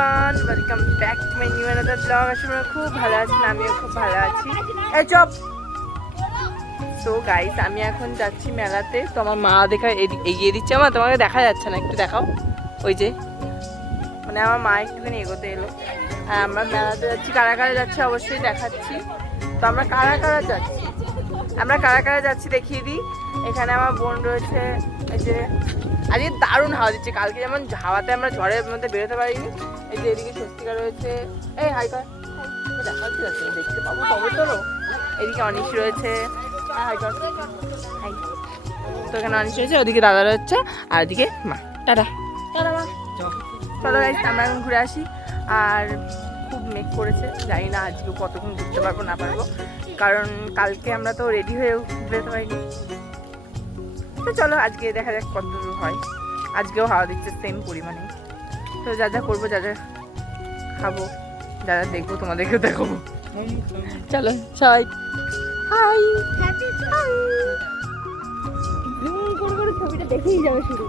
Everyone, welcome back to my new another blog. আসলে খুব ভালো আছেন, আমিও খুব ভালো আছি। এই চপ। সো গাইস, আমি এখন যাচ্ছি মেলাতে। তো আমার মা এগিয়ে দিচ্ছে। আমার তোমাকে দেখা যাচ্ছে না, একটু দেখাও। ওই যে মানে আমার মা একটুখানি এগোতে এলো। আর আমরা মেলাতে যাচ্ছি। কারা কারা যাচ্ছে অবশ্যই দেখাচ্ছি। তো আমরা কারা কারা যাচ্ছি দেখিয়ে দিই। এখানে আমার বোন রয়েছে। এই যে আজকে দারুণ হাওয়া দিচ্ছে। কালকে যেমন হাওয়াতে আমরা ঝড়ের মধ্যে বেরোতে পারিনি। এই যে এদিকে স্বস্তিকা রয়েছে। এই হাই কর, দেখাচ্ছি যাচ্ছে, দেখতে পাবো তবে তো। এদিকে অনিশ রয়েছে। হাই কর, হাই। তো এখানে অনিশ রয়েছে, ওদিকে দাদা রয়েছে, আর এদিকে মা। টাটা টাটা মা। চলো গাইস, আমরা এখন ঘুরে আসি। আর খুব মেঘ করেছে, জানি না আজকেও কতক্ষণ ঘুরতে পারবো না পারবো, কারণ কালকে আমরা তো রেডি হয়েও বেরোতে পারিনি। তো চলো আজকে দেখা যাক কত দূর হয়। আজকেও হাওয়া দিচ্ছে সেম পরিমাণে। তো যা যা করবো, যা যা খাবো, যা যা দেখবো, তোমাদেরকেও দেখাবো। চলো সবাই হাই। ছবিটা দেখেই যাবে শুরু।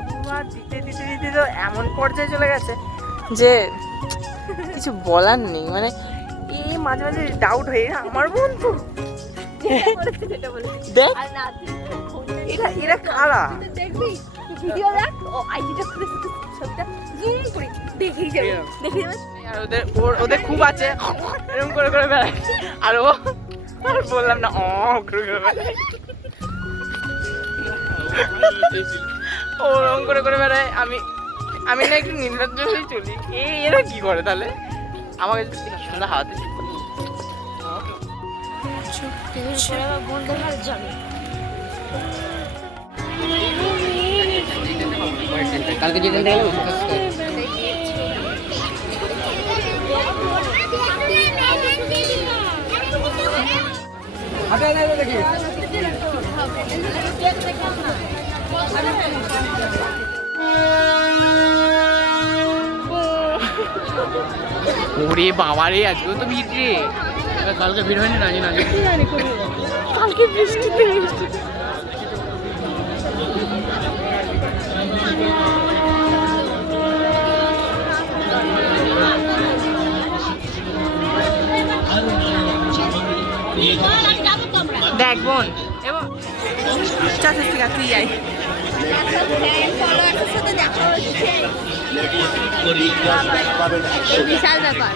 অপবাদ দিতে দিতে দিতে তো এমন পর্যায়ে চলে গেছে যে কিছু বলার নেই। মানে এই মাঝে মাঝে ডাউট হয়ে আমার বন্ধু দেখ এরা কারা। ওদের খুব আছে এরকম করে করে বেড়ায়। আর ও বললাম না করে করে বেড়ায়, ওরকম করে করে বেড়ায়। আমি না একটু নির্লজ্জ হয়ে চলি। এরা কি করে তাহলে? আমাকে সুন্দর হাওয়াতে কালকে যেদিন দেখলাম ওরে বাবা রে, আজকেও তো ভিড় রে। কালকে ভিড় হয়নি না? কালকে বৃষ্টিতে দেখ বোন এবং চাষা তুই যাই। বিশাল ব্যাপার।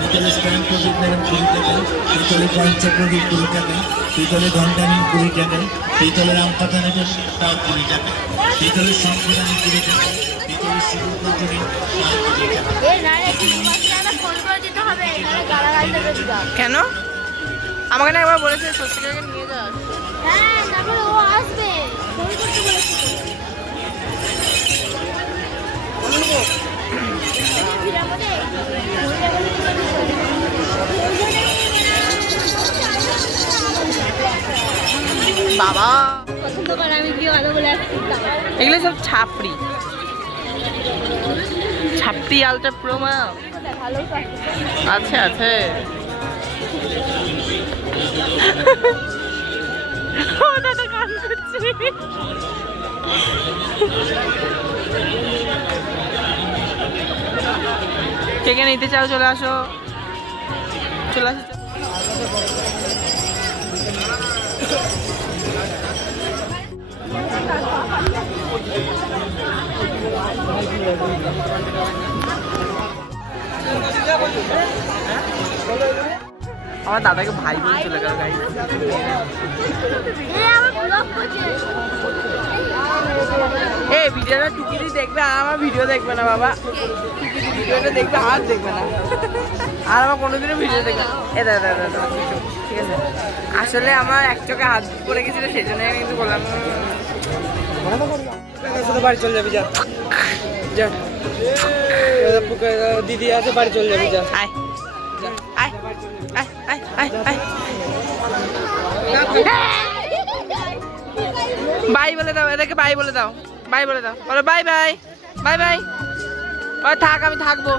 পিতলের স্ট্যান্ড প্রদীপ নেবেন 20 টাকা, পিতলের পঞ্চা প্রদীপ 20 টাকা, পিতলের ঘন্টা নিন 20 টাকা, পিতলের আম পাতা নেবেন তাও 20 টাকা, পিতলের শঙ্খদানি 20 টাকা, পিতলের সিঁদুর পত্র নিন তাও 20 টাকা। কেন আমাকে না একবার বলেছে স্বস্তিকাকে নিয়ে যাস? হ্যাঁ, তারপরে ও আসবে ফোন করতে বলেছিল। বাবা পছন্দ করে আমি গিয়ে ভালো বলে আসছি। এগুলো সব ছাপড়ি আলটা প্রোমা আছে আছে। ও দাদা গান করছে। কে কে নিতে চাও চলে আসো, চলে আসো। আমার দাদাকে ভাই বলে চলে গেল গাইস। এই ভিডিওটা টুকিটি দেখবে আর আমার ভিডিও দেখবে না বাবা। টুকিটি ভিডিওটা দেখবে আর দেখবে না, আর আমার কোনোদিনও ভিডিও দেখবে না। এ দাদা দাদা ঠিক আছে। আসলে আমার এক চোখে হাত পড়ে গেছিল, সেই জন্য কিন্তু বললাম বাড়ি চলে যাবি। যা যা, দিদি আছে, বাড়ি চলে যাবি। যা আয় আয় আয় আয় আয় আয়। বাই বলে দাও এদেরকে, বাই বলে দাও, বাই বলে দাও, বলো বাই বাই বাই বাই। থাক, আমি থাকবো।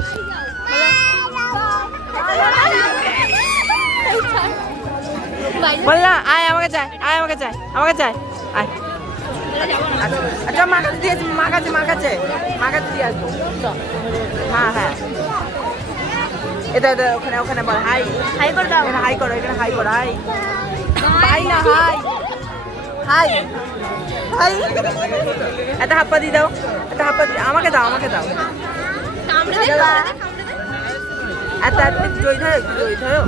বললাম আয় আমাকে চাই, আয় আমাকে চাই, আমাকে চাই, আয়। আচ্ছা মার কাছে দিয়েছি, মার কাছে দিয়ে আসবো। হ্যাঁ হ্যাঁ, এটা ওখানে ওখানে বল হাই, হাই করে দাও। এখানে হাই করো, এখানে হাই করো, হাই বাই না, হাই হাই হাই। একটা হাপ্পা দিয়ে দাও, একটা হাপ্পা দিয়ে আমাকে দাও, আমাকে দাও। কামড়ে দে, কামড়ে দে। একটা জয় ধরো, একটু জয় ধরো।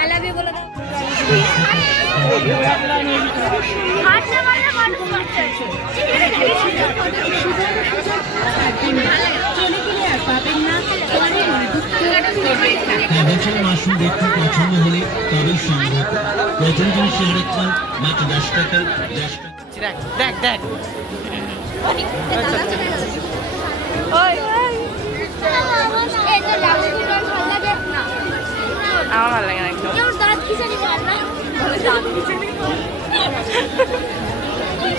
I love you বলে দাও। মারতে মারতে মানুষ মারছে। এবছর মাশরুম দেখতে পছন্দ হলে তবে সম্ভব। প্রথম জিনিস আরেকবার মাত্র 10 টাকা। দেখ দেখ, আমার ভালো লাগে না একদম।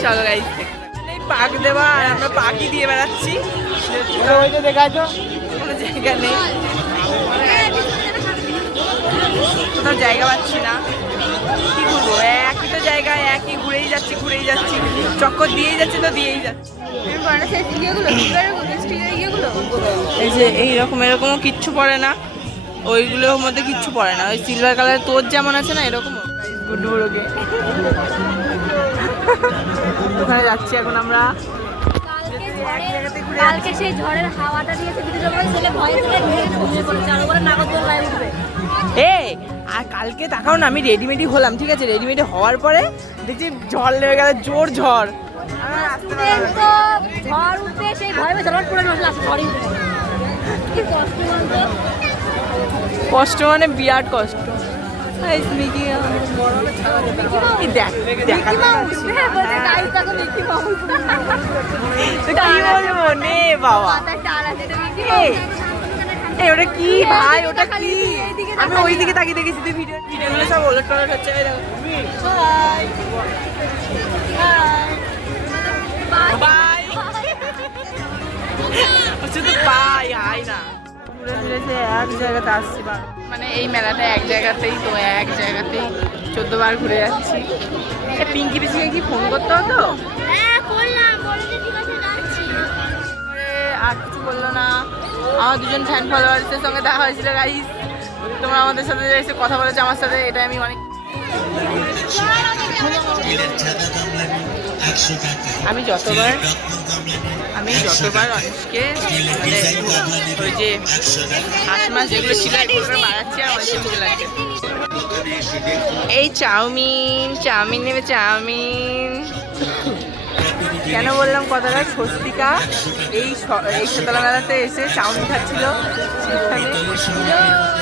চলো গাইস, পাক দেওয়া আর আমরা পাখি দিয়ে বেড়াচ্ছি। দেখাচ্ছ কোনো জায়গা নেই, কোথাও জায়গা পাচ্ছি না। কি করবো, একই তো জায়গায় একই ঘুরেই যাচ্ছি, চক্কর দিয়েই যাচ্ছে তো দিয়েই যাচ্ছে। এই যে এইরকম এরকমও কিচ্ছু পড়ে না, ওইগুলোর মধ্যে কিচ্ছু পড়ে না। ওই সিলভার কালার তোর যেমন আছে না, এরকম গুড্ডুগুলোকে। ওখানে যাচ্ছি এখন আমরা। কালকে সেই ঝড়ের হাওয়াটা দিয়েছে ভিডিও করে ছেলে ভয়ে ছেলে ঘুমিয়ে পড়েছে আর ওরা নাগরদোলায় উঠবে। আর কালকে তাকাও না, আমি রেডিমেডি হলাম, ঠিক আছে, রেডিমেডি হওয়ার পরে দেখছি ঝড় লেগে গেল, জোর ঝড়। তো ঝড় উঠবে সেই ভয়ে ঝড় পড়ে নষ্ট ঝড়ই উঠবে। কি কষ্ট বলতো, কষ্ট মানে বিরাট কষ্ট। ওটা কি ভাই, ওটা কি? আমি ওই দিকে তাকিয়ে দেখেছি, তুই ভিডিওগুলো সব ওলট পালট হচ্ছে। বাই শুধু বাই, হাই না। ঘুরে ফিরেছে এক জায়গাতে আসছি, মানে এই মেলাটা এক জায়গাতেই, তো এক জায়গাতেই 14 বার ঘুরে যাচ্ছি। পিঙ্কি পিসিকে কি ফোন করতে হতো? হ্যাঁ করলাম, বলেছে ঠিক আছে যাচ্ছি। আর কিছু বললো না। আমার দুজন ফ্যান ফলোয়ার্সের সঙ্গে দেখা হয়েছিল গাইস, তোমরা আমাদের সাথে এসে কথা বলেছো আমার সাথে, এটা আমি অনেক। আমি যতবার অনেককে মানে ওই যে 8 মাস যেগুলো ছিল এগুলো বাড়াচ্ছি আর অনেক মজা লাগছে। এই চাউমিন নেবে, চাউমিন। কেন বললাম কথাটা, স্বস্তিকা এই শীতলা মেলাতে এসে চাউমিন খাচ্ছিল,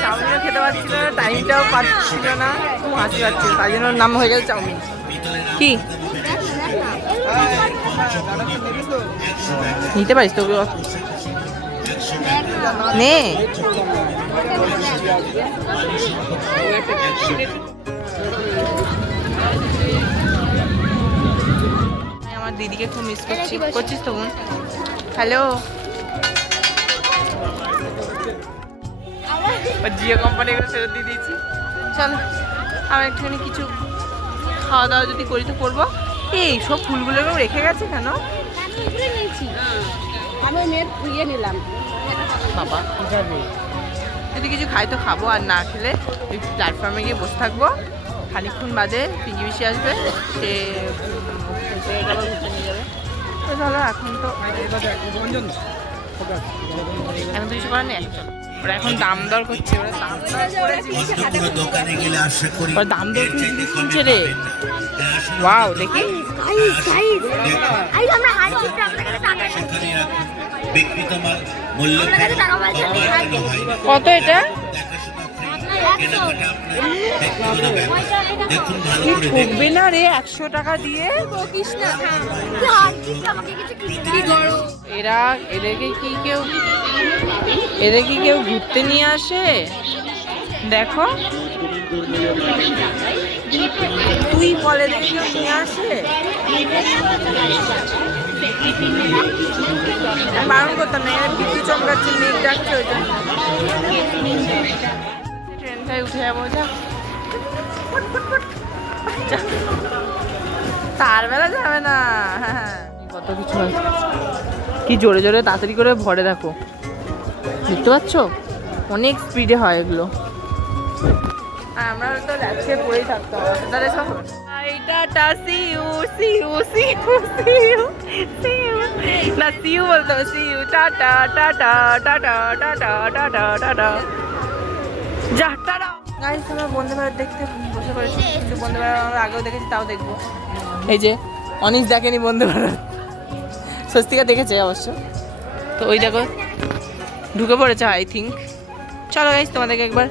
চাউমিনও খেতে পারছিল না, টাইমটাও পাচ্ছিল না, খুব হাসি পাচ্ছিল, তাই জন্য নাম হয়ে গেল চাউমিন। কি নিতে পারিস তো নে। আমার দিদিকে খুব মিস করছিস তো বোন? হ্যালো, জিও কোম্পানিগুলো ফেরত দিয়ে দিয়েছি। চলো আমার একটুখানি কিছু খাওয়া দাওয়া যদি করি তো করবো। এই সব ফুলগুলো রেখে গেছে কেন? আমি নেট ধুয়ে নিলাম বাবা, যদি কিছু খাই তো খাবো, আর না খেলে ওই প্ল্যাটফর্মে গিয়ে বসে থাকবো। খানিকক্ষণ বাদে পিঙ্কি পিসি আসবে, সে নিয়ে যাবে। তো চলো, এখন তো কিছু করার নেই। ওরা এখন দাম দর করছে, ওরা দাম দর করে জিনিস কিনছে রে। ওয়াও, দেখি কত এটা? ঠকবে না রে, 100 টাকা দিয়ে। এদের কি কেউ ঘুরতে নিয়ে আসে? দেখো, তুই বলে দেখে কেউ নিয়ে আসে? আমি বারণ করতাম না, এখানে বিদ্যুৎ চমকাচ্ছে, মেঘ ডাকছে, ওই জন্য। ট্রেন খাই উঠে যাবো, যা যা। তার বেলা যাবে না। হ্যাঁ, কত কিছু আছে, কি জোরে জোরে তাড়াতাড়ি করে ভরে, দেখো দেখতে পাচ্ছ, অনেক স্পিডে হয় এগুলো। আর আমরা তো ল্যাচে পড়েই থাকতাম, তাহলে সব ta-ta, see you, see you, see you, see you, see you, না সি ইউ বলতে হবে, see you, ta-ta ta-ta ta-ta ta-ta ta-ta ta-ta, যা টাটা। গাইস, আমরা বন্দে ভারত দেখতে বসে পড়েছি, কিন্তু বন্দে ভারত আমরা আগেও দেখেছি, তাও দেখবো। এই যে অনিশ দেখেনি বন্দে ভারত, স্বস্তিকা দেখেছে অবশ্য, তো ওই দেখো ঢুকে পড়েছে আই থিঙ্ক। চলো গাইস, তোমাদেরকে একবার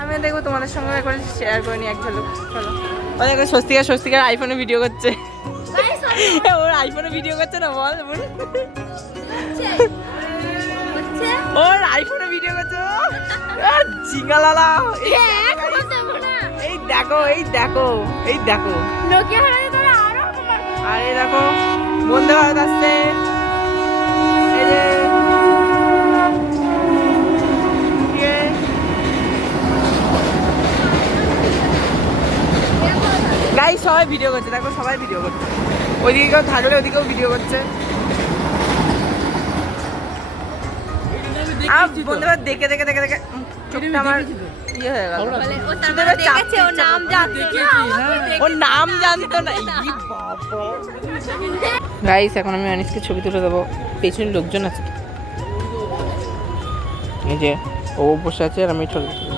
আমি দেখবো, তোমাদের সঙ্গে একবার শেয়ার করে নিই এক ঝলক। চলো, ও দেখো স্বস্তিকার আইফোনে ভিডিও করছে। ওর আইফোনে ভিডিও করছে না, বল বোন, ওর আইফোনে ভিডিও করছে। জিঙ্গালালা, এই দেখো, এই দেখো, এই দেখো, আরে দেখো বন্দে ভারত আসছে, এই যে গাইস, সবাই ভিডিও করছে, দেখো সবাই ভিডিও করছে, ওইদিকে কেউ থাকলে ওইদিকেও ভিডিও করছে। বন্দে ভারত দেখে দেখে দেখে দেখে চোখটা আমার ইয়ে হয়ে গেল। ওর নাম জানতো না। গাইস, এখন আমি অনিশকে ছবি তুলে দেবো, পেছনে লোকজন আছে, এই যে ও বসে আছে আর আমি ছবি তুলবো।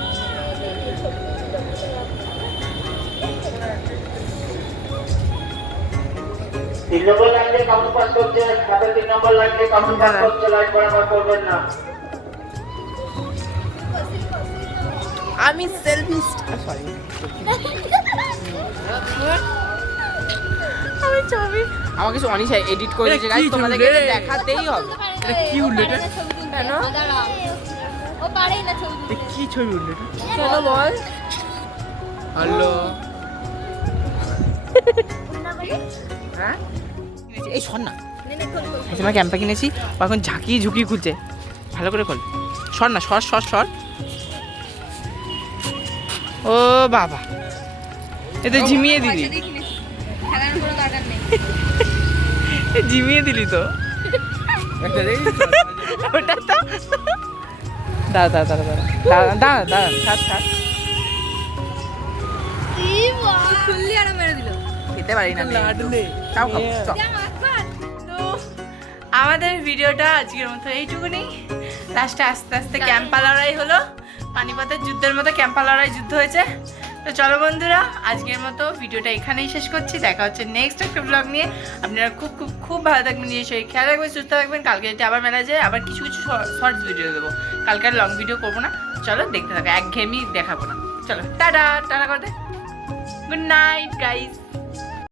3 নম্বর লাইনে কাউন্ট পাস করছে, সাথে 3 নম্বর লাইনে কাউন্ট পাস করছে, লাইন বরাবর করবেন না। আমি সেলফি সরি, আমি ছবি আমাকে কিছু অনিশা এডিট করে দিয়েছে গাইস, তোমাদেরকে দেখাতেই হবে। এটা কি উঠলো, এটা কেন ও পারেই না ছবি তুলতে। কি ছবি উঠলো, কেন বল। হ্যালো, হ্যাঁ এই শোন না, তোমার ক্যাম্পা কিনেছি, ও এখন ঝাঁকিয়ে ঝুঁকি খুলছে, ভালো করে খোল, সর না, সর সর সর। ও বাবা, এতে ঝিমিয়ে দিলি, ঝিমিয়ে দিলি তো ওটা তো। দাঁড়া দাঁড়া দাঁড়া দাঁড়া দাঁড়া দাঁড়া দাঁড়া, থাক থাক, খুললি আর মেরে দিল। খেতে পারি না, তাও খাবো, চল। তো আমাদের ভিডিওটা আজকের মতো এইটুকুনি। লাস্টে আস্তে আস্তে ক্যাম্পা লড়াই হলো, পানিপথের যুদ্ধের মতো ক্যাম্পা লড়াই যুদ্ধ হয়েছে। তো চলো বন্ধুরা, আজকের মতো ভিডিওটা এখানেই শেষ করছি, দেখা হচ্ছে নেক্সট একটা ব্লগ নিয়ে। আপনারা খুব খুব খুব ভালো থাকবেন, নিজের শরীর খেয়াল রাখবেন, সুস্থ থাকবেন। কালকে যদি আবার মেলা যায়, আবার কিছু কিছু শর্টস ভিডিও দেবো, কালকে আর লং ভিডিও করবো না। চলো দেখতে থাকো, একঘেয়েমি দেখাবো না। চলো টাটা টাটা করে দে, গুড নাইট গাইস।